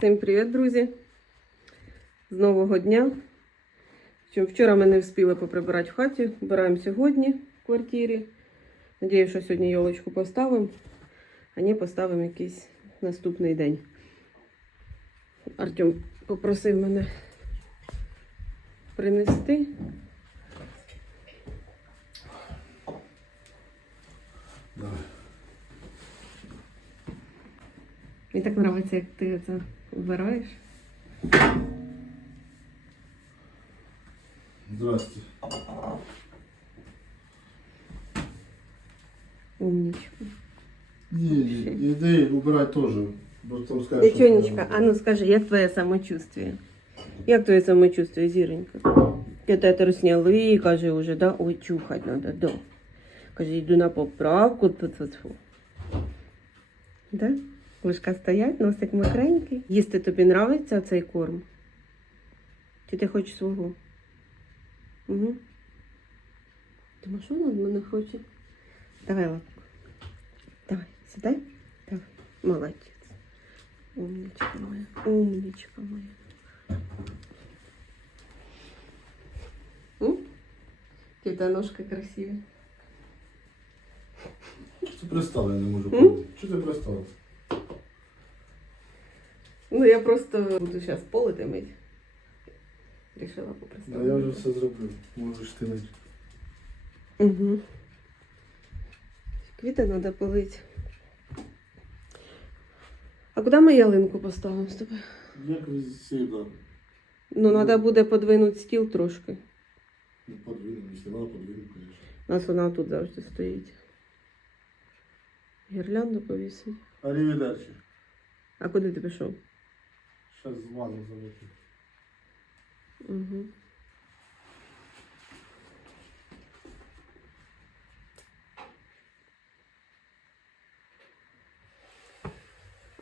Всім привіт, друзі! З нового дня. Вчора ми не встигли поприбирати в хаті. Вбираємо сьогодні в квартирі. Надіюсь, що сьогодні йолочку поставимо, а не поставимо якийсь наступний день. Артем попросив мене принести. Мені так подобається, як ти це вбираєш. Здрасте. Умничка. Не, не, иди убирать тоже. Бо там Дитюнечка, а ну скажи, як твоє самочувствие? Як твоє самочувствие, зіронька? Катетер сняли, каже уже, да? Ой, чухать надо, да. Каже, йду на поправку, тут тут. Да? Вушка стоять, носик мокренький. Їсти тобі нравиться цей корм? Чи ти хочеш свого? Угу. Думаєш, що вона мене хоче? Давай лапку. Давай, сідай. Давай. Молодець. Умничка моя. Умничка моя. В ножки красиві. Что ты пристал, я не могу М? понять. Что ты пристал? Ну, я просто буду зараз полити мить. Рішила Да попросити. я вже все зроблю. Можеш ти не. Угу. Квіти треба полити. А куди ми ялинку поставимо з тобою? Як всегда. Ну, треба буде подвинути стіл трошки. Ну, если надо, подвинем, конечно. У нас вона тут завжди стоїть. Гірлянду повісить. Arrivederci. А куди ти пішов? Сейчас в ванну залетим. Угу.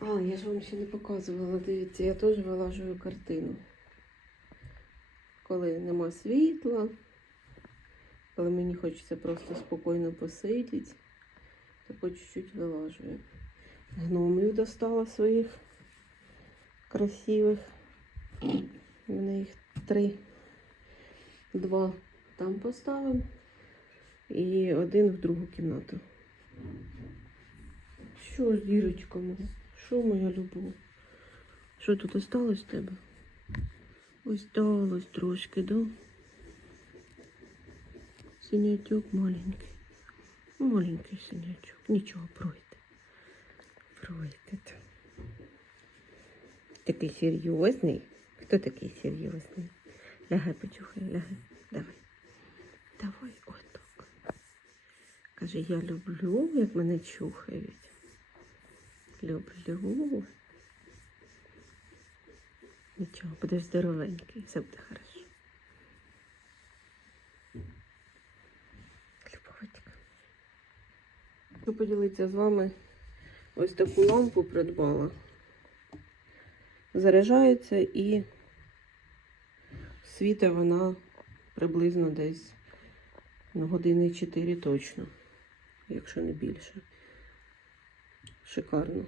А, я ж вам ще не показувала. Дивіться, я теж вилажую картину. Коли нема світла, коли мені хочеться просто спокійно посидіти, то по чуть-чуть вилажую. Гномів достала своїх красивих. У мене їх три. Два там поставимо і один в другу кімнату. Що ж, дірочка моя? Що моя любов? Що тут осталось в тебе? Осталось трошки, да? Синячок маленький. Маленький синячок. Нічого, пройде. Пройде. Такий серйозний. Хто такий серйозний? Лягай, почухай, лягай. Давай. Давай, отак. Каже, я люблю, як мене чухають. Люблю. Нічого, будеш здоровенький, все буде хорошо. Любовочка. Хочу поділитися з вами. Ось таку лампу придбала. Заряджається і світить вона приблизно десь на години 4 точно, якщо не більше. Шикарно.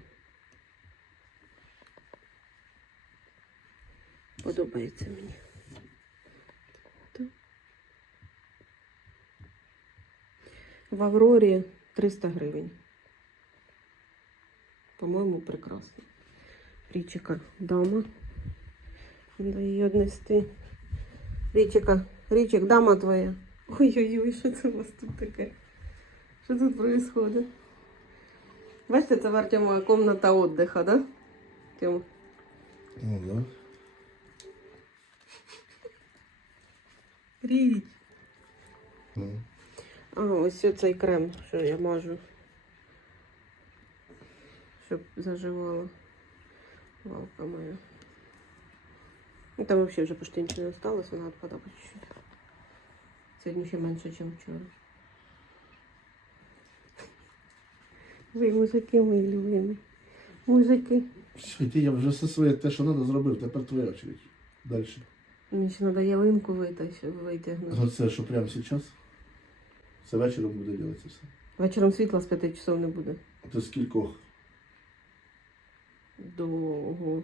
Подобається мені. В Аврорі 300 гривень. По-моєму, прекрасно. Річика дама. Треба її однести. Річика, Річик, дама твоя. Ой-ой-ой, що це у вас тут таке? Що тут відбувається? Бачите, це в Артема комната отдыха, да? Тьома? Ну да. Річ. Ну. А, ось цей крем, що я мажу. Щоб заживала лавка моя. Ну, там взагалі вже почти нічого не осталось, вона відпадає по чуть-чуть. Сьогодні ще менше, ніж вчора. Ви мужики мої любимі. Мужики. Ти я вже все своє те, що треба, зробив. Тепер твоя очередь. Далі. Мені ще треба ялинку витягнути. Оце, що прямо зараз. Це вечором буде робитися все. Вечором світла з п'яти часов не буде. А то скількох? Довго.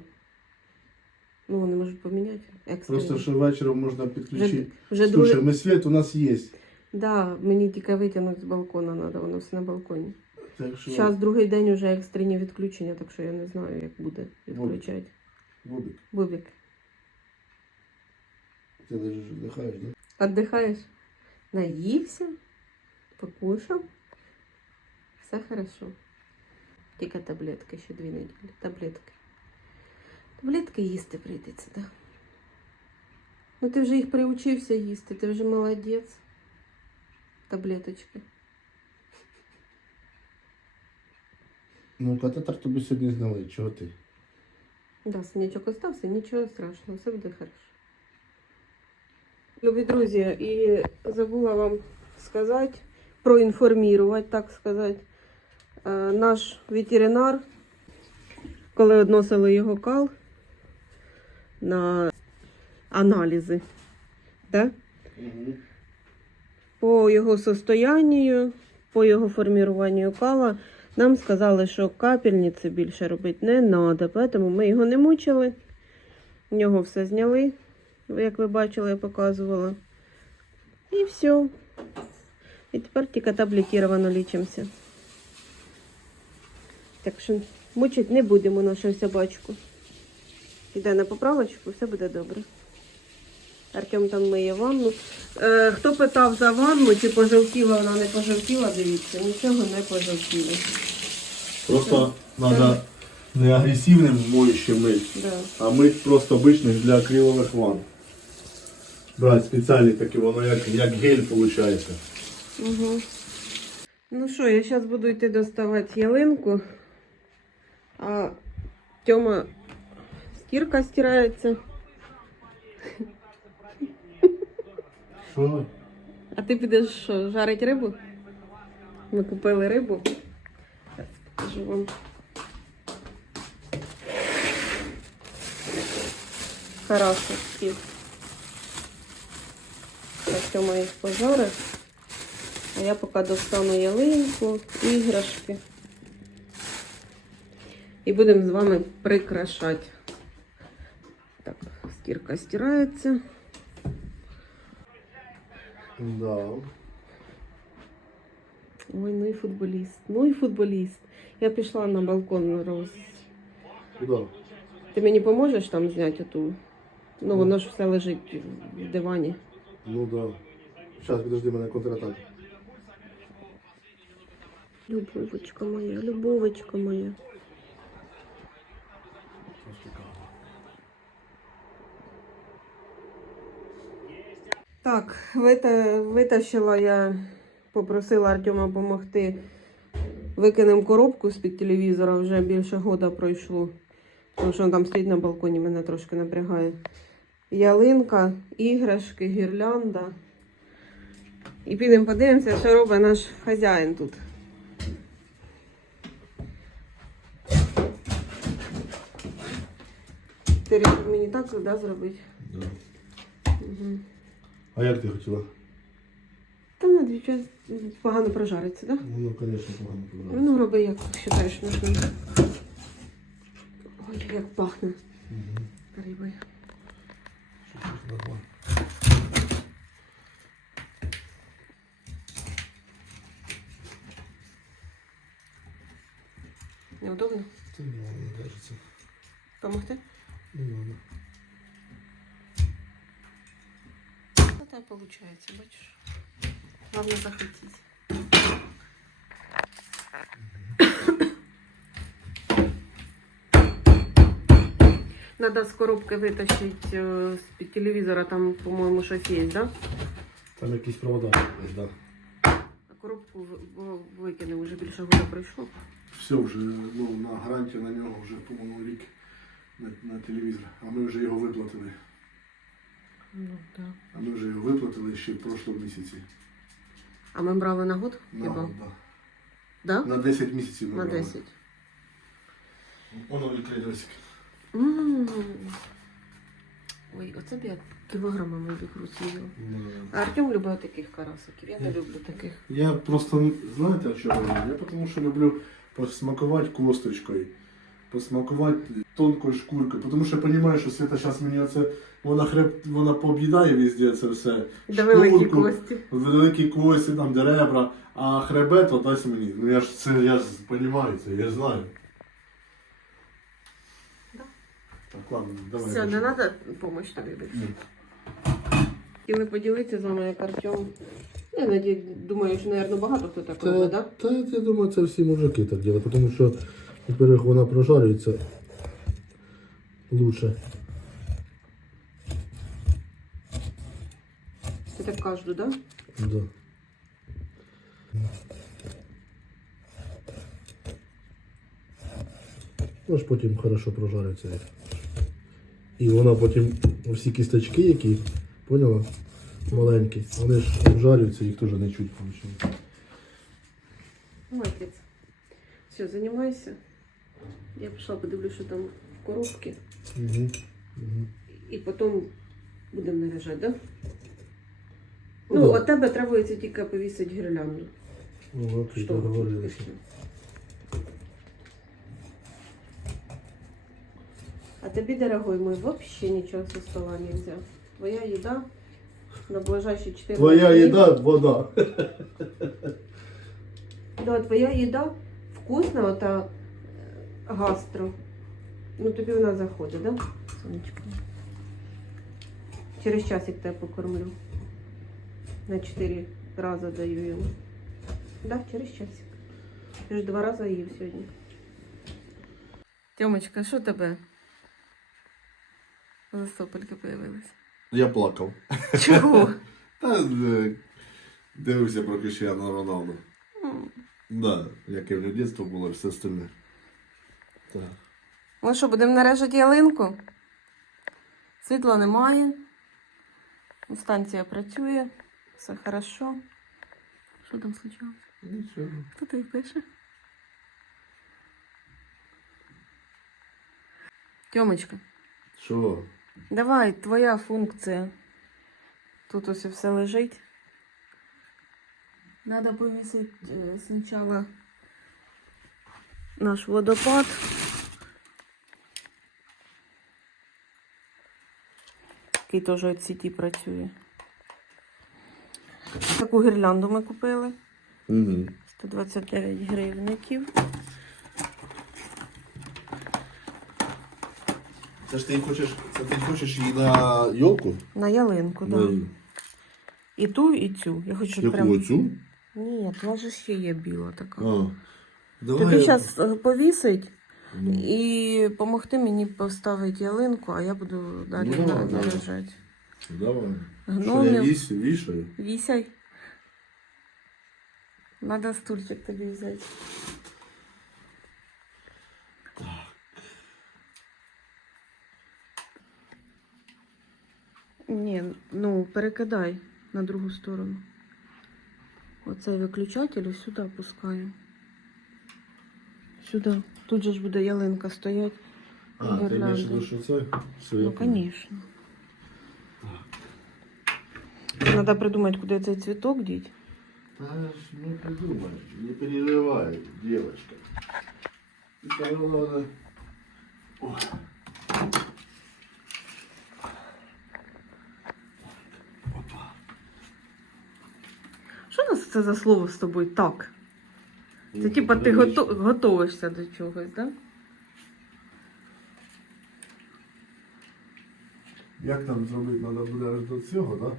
Ну, вони можуть поміняти. Екстрено. Просто що вечором можна підключити. вже Слушай, друге... ми світ у нас є. Да, мені тільки витягнути з балкона треба, воно все на балконі. Так що Зараз другий день вже екстрені відключення, так що я не знаю, як буде відключати. Бубик, Бубік, ти навіть вдихаєш, да? віддихаєш? Наївся, покушав. Все хорошо. Тільки таблетки ще дві неділі. Таблетки. Таблетки їсти прийдеться, так. Да. Ну ти вже їх приучився їсти, ти вже молодець. Таблеточки. Ну, катетер тобі сьогодні зняли, чого ти? Да, синячок остався, нічого страшного, все буде хорошо. Любі друзі, і забула вам сказати, проінформувати, так сказати. Е, Наш ветеринар, коли відносили його кал на аналізи, да? Угу. по його состоянию, по його формуванню кала, нам сказали, що капельниці більше робити не треба, тому ми його не мучили. В нього все зняли, як ви бачили, я показувала. І все. І тепер тільки таблетировано лічимося. Так що мучити не будемо нашу собачку. Іде на поправочку, все буде добре. Артем там миє ванну. Е, хто питав за ванну, чи пожовтіла вона не пожовтіла, дивіться, нічого не пожовтіло. Просто треба не агресивним моющим мить, Да. а мить просто обичних для акрилових ванн. Брать спеціальні такі, воно як, як гель виходить. Угу. Ну що, я зараз буду йти доставати ялинку, а Тьома стірка стирається. Що? А ти підеш що, жарить рибу? Ми купили рибу. Зараз покажу вам. Харасовські. Так, Тьома їх пожарить. А я поки достану ялинку, іграшки. І будемо з вами прикрашати. Так, стірка стирається. Да. Ой, ну і футболіст, ну і футболіст. Я пішла на балкон роз. Куда? Ти мені поможеш там зняти оту? Ну, воно ж все лежить в дивані. Ну да. Зараз підожди мене контратак. Любовочка моя, любовочка моя. Так, витащила я, попросила Артема допомогти. Викинемо коробку з-під телевізора, вже більше года пройшло. Тому що він там стоїть на балконі, мене трошки напрягає. Ялинка, іграшки, гірлянда. І підемо подивимося, що робить наш хазяїн тут. Ти мені так да, зробити? Да. Угу. А як ти хотіла? Та на дві час погано прожариться, так? Да? Воно, звісно, погано подобається. Ну, роби, як вважаєш нужним. Ой, як пахне Угу. рибою. Неудобно? Це не воно кажеться. Помогти? Не надо. Та так виходить, бачиш. Главное захотеть. Надо з коробки витащить е, з-під телевізора, там, по-моєму, щось є, да? Там якісь провода. Да. А коробку в- в- викинемо, вже більше года пройшло. Все вже, ну, на гарантію на нього вже, по-моєму, рік на, на телевізор. А ми вже його виплатили. Ну, так. А ми вже його виплатили ще в прошлому місяці. А ми брали на год? На, Хіба? да. Да? на 10 місяців ми На брали. 10. Воно відкрилося. М. Ой, оце б я кілограмами викрутила. А Артем любить таких карасиків. Я не люблю таких. Я просто, знаєте, о чому? Я тому що люблю посмакувати косточкою. Посмакувати тонкою шкуркою. Тому що я розумію, що Свята зараз мені оце, вона хреб, вона пооб'їдає везде це все. Да великі кості. Великі кості, там, де ребра, а хребет отдасть мені. Ну я ж це, я ж розумію це, я ж знаю. Да. Так, ладно, давай. Все, не треба допомогти тобі більше. Хотіли поділитися з вами, як Артем. Я наді... думаю, що, мабуть, багато хто так робить, Та, так? та я думаю, це всі мужики так роблять, тому що, во-первых, вона прожарюється лучше. Ти так так? Да? Да. Ну ж потім хорошо прожариться. І вона потім всі кісточки, які, поняла? Маленькі, вони ж обжарюються, їх теж не чуть виходить. Молодець. Все, займайся. Я пішла подивлюсь, що там в коробці. Угу. Угу. І потім будемо наряжати, так? Да? Ну, Ну, от тебе требується тільки повісити гірлянду. Ну, окей, договорилися. А тобі, дорогой мой, вообще нічого со стола не взяв. Твоя їда на ближайші 4 Твоя їда вода. Да, твоя їда вкусна, ота гастро. Ну тобі вона заходить, да? Сонечко. Через часик тебе покормлю. На 4 рази даю йому. Да, через часик. Ти ж два рази їв сьогодні. Тьомочка, що тебе? За сопельки появились. Я плакав. Чого? Та е, дивився про Кріштіану Роналду. М. Да, яке в дитинство було, все остальне. Так. Ну що, будемо наряжати ялинку? Світла немає. Станція працює. Все хорошо. Що там случилось? Нічого. Хто тобі пише? Тьомочка, Що? давай, твоя функція. Тут ось все лежить. Надо повісити е, спочатку наш водопад. Який теж від сіті працює. Таку гірлянду ми купили. Угу. 129 гривників. Це ж ти хочеш, це ти хочеш її на йолку? На ялинку, так. Да. І ту, і цю. Я хочу, Яку прям. оцю? Ні, вона ж ще є біла така. А. Давай. Тобі зараз повісить Ну, і допомогти мені поставити ялинку, а я буду далі Ну, давай, наряжати. давай. Що я Гномів. вісь, вішаю? Вісяй. Надо стульчик тобі взяти. Ні, ну перекидай на другу сторону. Оцей виключатель сюди пускаю. Сюди. Тут же ж буде ялинка стоять. А, ти Гірлянди. маєш в виду, що це? Все, я Ну, понял. конечно. Надо придумать, куда цей цветок деть. Та ж не придумай, не переживай, девочка. Тільки надо... Ой. Опа. Що у нас це за слово з тобою так? Це типа ти гото... готовишся до чогось, да? Як нам зробити, треба буде аж до цього, так? Да?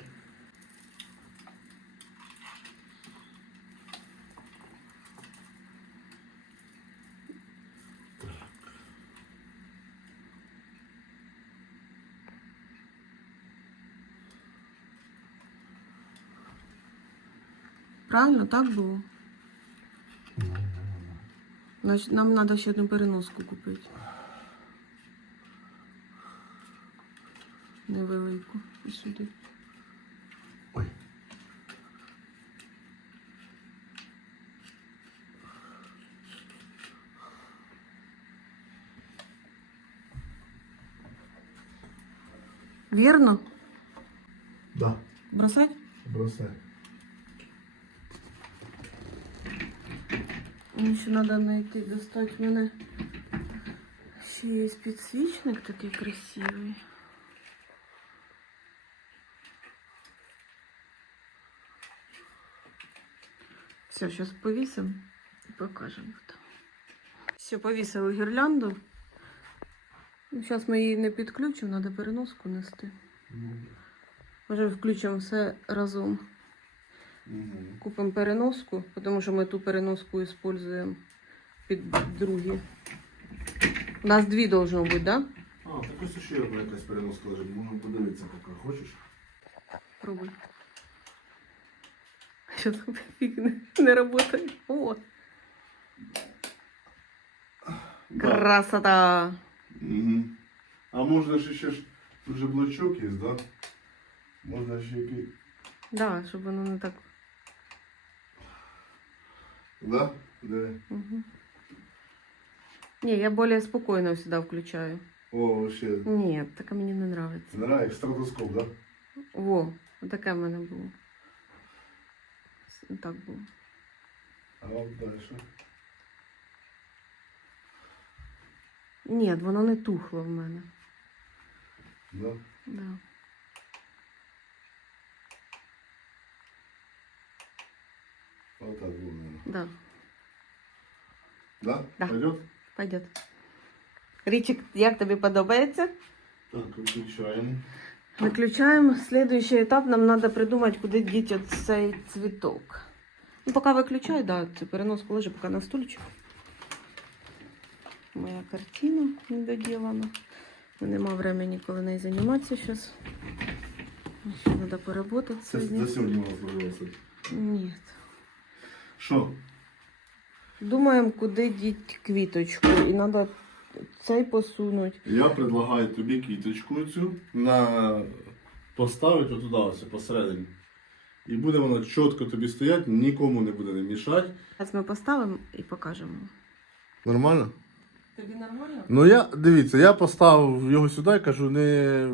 Правильно, так було? Значить, нам треба ще одну переноску купити. Невелику. І сюди. Ой. Вірно? Да, Бросать? бросай. Ще треба знайти, достати в мене Ще є підсвічник такий красивий. Все, зараз повісимо і покажемо. Все, повісили гірлянду. Зараз ми її не підключимо, треба переноску нести. Може включимо все разом. Купимо переноску, тому що ми ту переноску використовуємо під другі. У нас дві должно бути, так? Да? А, так ось ще одна якась переноска лежить. Можна подивитися поки. Хочеш? Пробуй. Що там фіг не, не працює? О, красота! Угу. А можна ж ще ж тут же блочок є, да? Можна ще який. Да, щоб воно не так. Да? Диви. Угу. Ні, я більш спокійно сюди включаю. О, ще. Ні, таке мені не подобається. Нравится стратоскоп, да? Во, таке в мене було. Так було. А от дальше. Ні, воно не тухло в мене. Да? Да. Вот так было, наверное. Да, Да? Да. Пойдет? пойдет. Річик, як тобі подобається? Так, выключаем. Виключаємо. Слідуючий етап нам треба придумати, куди діти цей цвіток. Ну, поки виключай, да, переноску лежи поки на стульчик. Моя картина недоділана. Нема времени, коли нею займатися зараз. Ще треба поработати Це сьогодні. сьогодні у нас. Ні. Що? Думаємо, куди діть квіточку. І треба цей посунути. Я предлагаю тобі квіточку цю на поставити отуди ось посередині. І буде воно чітко тобі стояти, нікому не буде не мішати. Зараз ми поставимо і покажемо. Нормально? Тобі нормально? Ну я дивіться, я поставив його сюди і кажу, не,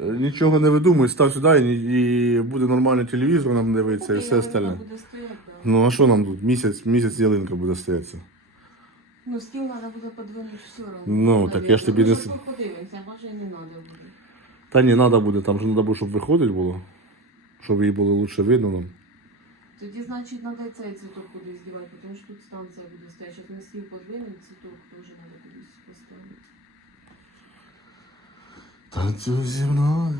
нічого не видумуй, став сюди і, і буде нормальний телевізор нам дивитися і все остальне. Буде. Ну а що нам тут? Місяць, місяць ялинка буде стоятися. Ну, стіл треба буде подвинути все одно. Ну, так я ж тобі не с- Ну, подивимося, може і не треба буде. Та ні, треба буде, там же треба було, щоб виходить було. Щоб її було лучше видно нам. Тоді, значить, треба і цей цвіток кудись здівати, тому що тут станція буде стояти. Зараз ми стіл подвинемо, цвіток теж треба кудись поставити. Танцюй зі мною.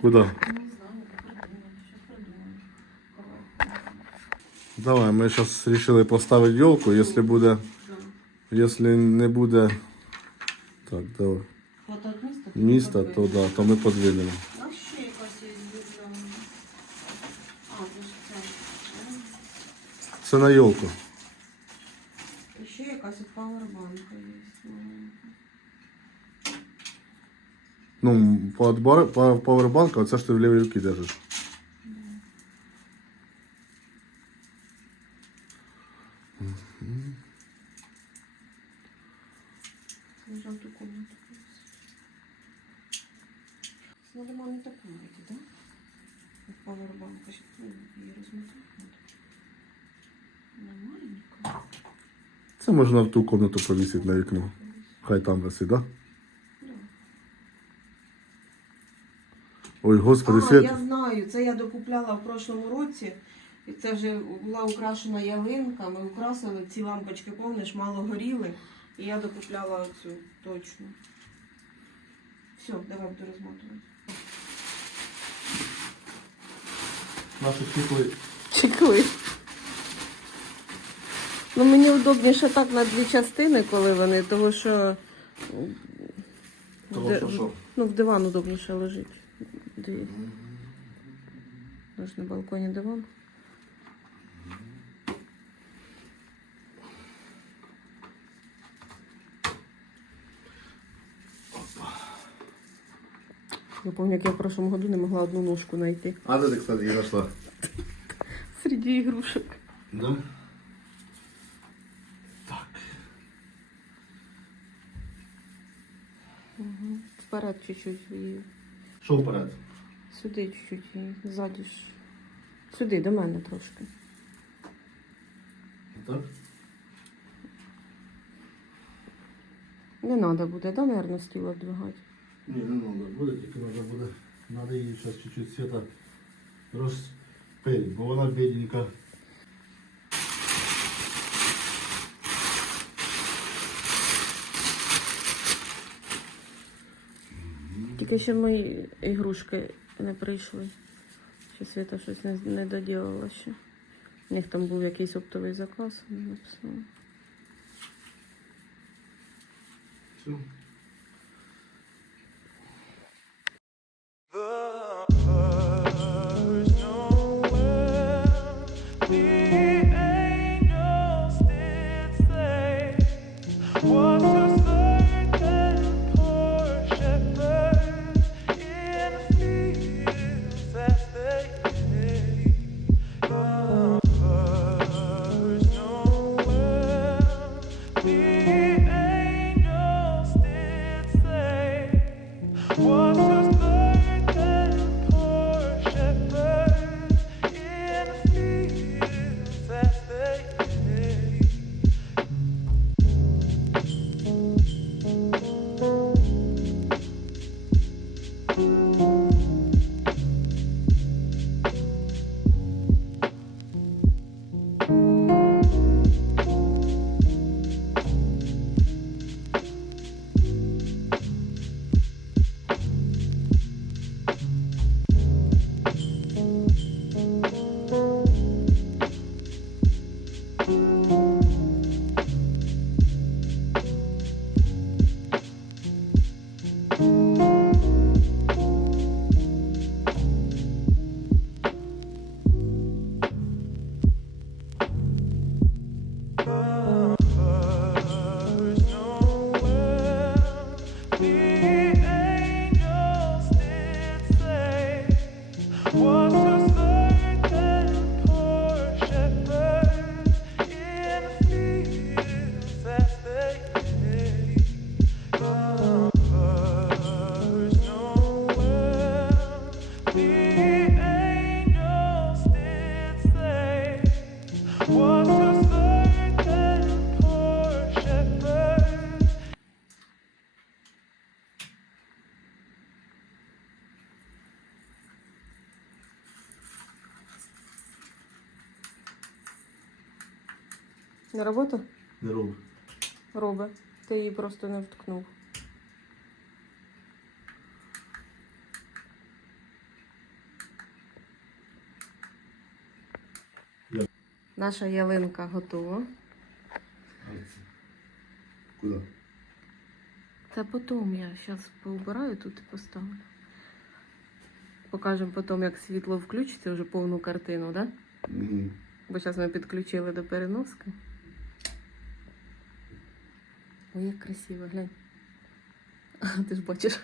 Куди? Не Давай. Давай, ми зараз вирішили поставити елку, якщо буде, Да. якщо не буде так, давай. Хватать міста? міста, то да, то ми подвинемо. А ще якась є зірка. А, це ж це. Це на елку. І ще якась от пауербанка є. маленька. Ну, по отбор, по пауербанку, оце ж ти в лівій руці держиш. Мамі таку знайти, да? От Пауербанка. Щас, ну, її розмотати. Вона маленька. Це можна в ту комнату повісити на вікно. Хай там висить, да? Да. Ой, господи, А, я знаю, це я докупляла в прошлому році. І це вже була украшена ялинка. Ми украсили ці лампочки, помниш, мало горіли. І я докупляла оцю точно. Все, давай буду розмотувати. Наші світли. Чекли. Ну, мені удобніше так на дві частини, коли вони, тому що. де- що що? Ну, в диван удобніше лежить. Дві. Тож на балконі диван. Я пам'ятаю, як я в прошлом году не могла одну ножку знайти. А де ти, кстати, її знайшла? Серед ігрушок. Да? Так. Угу. Вперед чуть-чуть її. Що вперед? Сюди чуть-чуть її. Ззаді ж. Сюди, до мене трошки. Так? Не треба буде, да, наверное, стіл віддвигати. Не треба буде, тільки треба буде. Треба її зараз чуть-чуть світа розпилити, бо вона бідненька. Тільки ще мої ігрушки не прийшли. Ще Свята щось не, не доділила ще. У них там був якийсь оптовий заказ, не написала. Все. На роботу? Не роб. Робе. Ти її просто не вткнув. Я- Наша ялинка готова. Куди? Та потім я зараз поубираю тут і поставлю. Покажемо потім, як світло включиться, вже повну картину, да? Угу. Бо зараз ми підключили до переноски. Ой, як красиво, глянь. А, ти ж бачиш.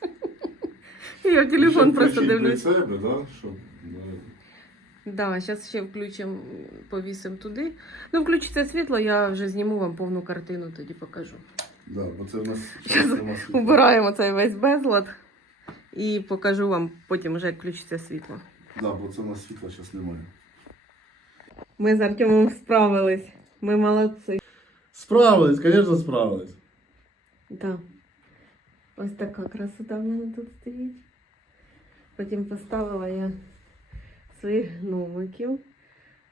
Я в телефон просто дивлюсь. себе, да? Щоб... Да, зараз ще включимо, повісимо туди. Ну, включиться світло, я вже зніму вам повну картину, тоді покажу. Да, бо це в нас. Убираємо цей весь безлад і покажу вам потім вже, як включиться світло. Да, бо це в нас світла зараз немає. Ми з Артемом справились. Ми молодці. Справились, звісно, справились. Да. Ось така красота в мене тут стоїть. Потім поставила я своїх гномиків.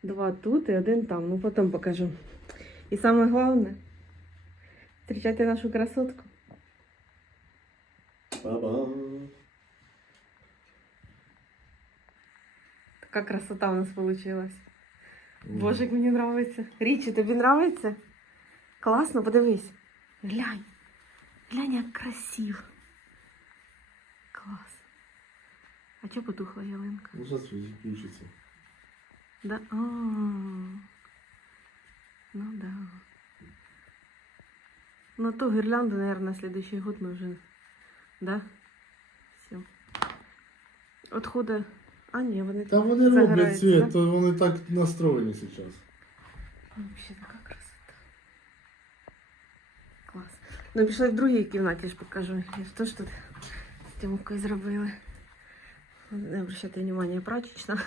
Два тут і один там. Ну, потім покажу. І саме головне зустрічайте нашу красотку. Ба-ба. Така красота у нас вийшла. Боже, як мені подобається. Річі, тобі подобається? Класно, подивись. Глянь. Глянь, як красиво. Клас. А чого потухла ялинка? Ну, зараз включиться. Да. А, ну да. Ну ту гирлянду, наверное, на следующий год мы уже. Да? Все. Отходи. А, ні, вони Та вони роблять загораються, світ, да? то вони так настроєні зараз. Вообще така красота. Ну, пішли в другій кімнаті, ж покажу. Я ж теж тут з Тімкою зробили. Не обращайте внимание, прачечна.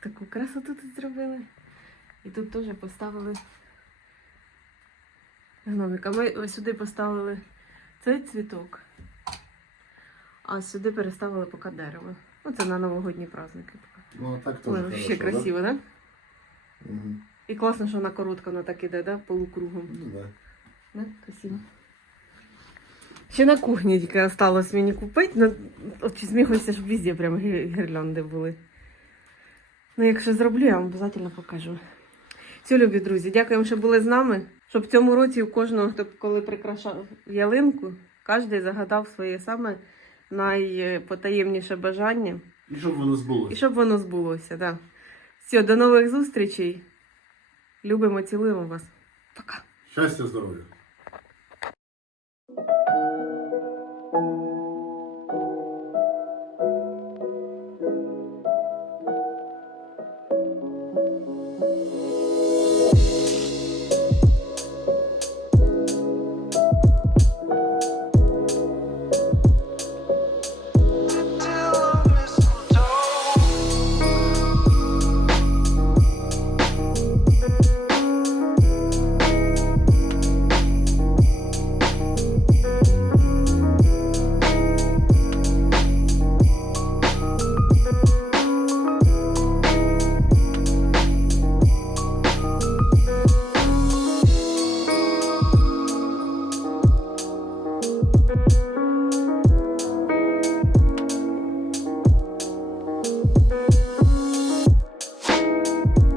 Таку красоту тут зробили. І тут теж поставили Гноміка. Ми ось сюди поставили цей цвіток, а сюди переставили поки дерево. Ну, це на новогодні праздники. Ну, а так Ой, взагалі красиво, так? Да? Угу. І класно, що вона коротка, вона так іде, да? полукругом. Ну, да. Да? Красиво. Ще на кухні тільки осталось мені купити. Ну, от чи змігуся, щоб везде прям гірлянди були. Ну, якщо зроблю, я вам обов'язково покажу. Все, любі друзі, дякуємо, що були з нами. Щоб в цьому році у кожного, хто коли прикрашав ялинку, кожен загадав своє саме найпотаємніше бажання. І щоб воно збулося. І щоб воно збулося, да. Все, до нових зустрічей. Любимо, цілуємо вас. Пока. Щастя, здоров'я. Thank you.